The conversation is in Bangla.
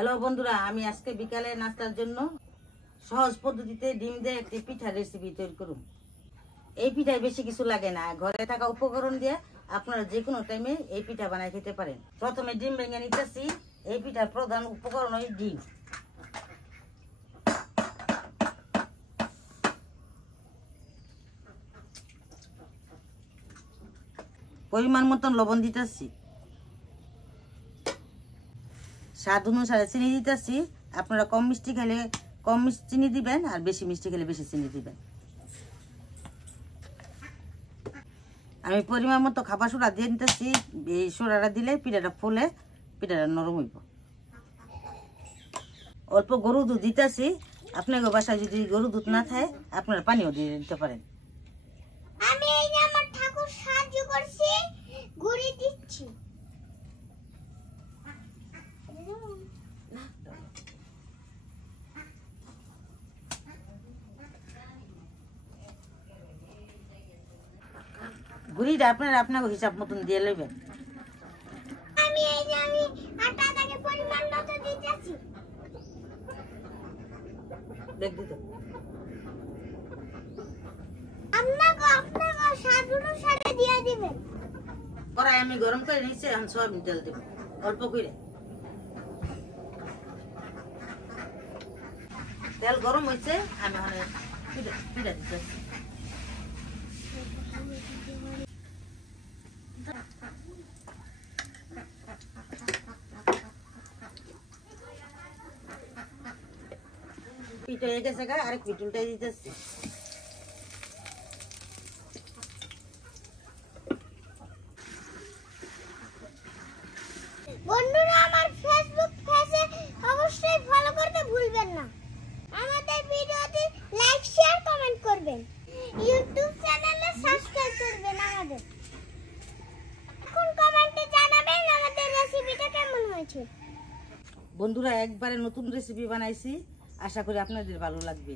হ্যালো বন্ধুরা, আমি আজকে বিকালে নাস্তার জন্য সহজ পদ্ধতিতে ডিম দিয়ে একটি পিঠা রেসিপি তৈরি করুন। এই পিঠায় বেশি কিছু লাগে না, ঘরে থাকা উপকরণ দিয়ে আপনারা যে কোনো টাইমে এই পিঠা বানাই খেতে পারেন। প্রথমে ডিম ভেঙে নিতেছি। এই পিঠার প্রধান উপকরণ হয় ডিম। পরিমাণ মতন লবণ দিতেছি, স্বাদ অনুসারে চিনি দিতেছি। আপনারা কম মিষ্টি খেলে কম চিনি দিবেন, আর বেশি মিষ্টি খেলে বেশি চিনি দিবেন। আমি পরিমাণ মতো খাবার সোডা দিয়ে নিতেছি। এই সোডাটা দিলে পিঠাটা ফুলে পিঠাটা নরম হইব। অল্প গরু দুধ দিতেছি। আপনার বাসায় যদি গরু দুধ না থাকে আপনারা পানিও দিয়ে দিতে পারেন। আমি এই যে আমার ঠাকুর সাহায্য করছি, গুড়ি দিচ্ছি। গুড়িটা আপনারা আপনার হিসাব মতন দিয়ে নেবেন। আমি এই যে আটাটাকে পরিমাণ মতো দিতেছি। দেখ দিতে আপনাকে স্বাদ অনুসারে দিয়ে দিবেন। কড়াই আমি গরম করে নিচ্ছি, এখন সয়াবিন তেল দেব অল্প করে। তেল গরম হয়েছে, আমি এখন পিঠা দিতেছি। পিঠা হয়ে গেছে, আরেক পিঠ উল্টাই দিতেছি। বন্ধুরা, আমার ফেসবুক পেজে অবশ্যই ফলো করতে ভুলবেন না। আমাদের ভিডিওতে লাইক, শেয়ার, কমেন্ট করবেন। ইউটিউব চ্যানেলে সাবস্ক্রাইব করবেন আমাদের। এখন কমেন্টে জানাবেন আমাদের রেসিপিটা কেমন হয়েছে। বন্ধুরা, একবারে নতুন রেসিপি বানাইছি, আশা করি আপনাদের ভালো লাগবে।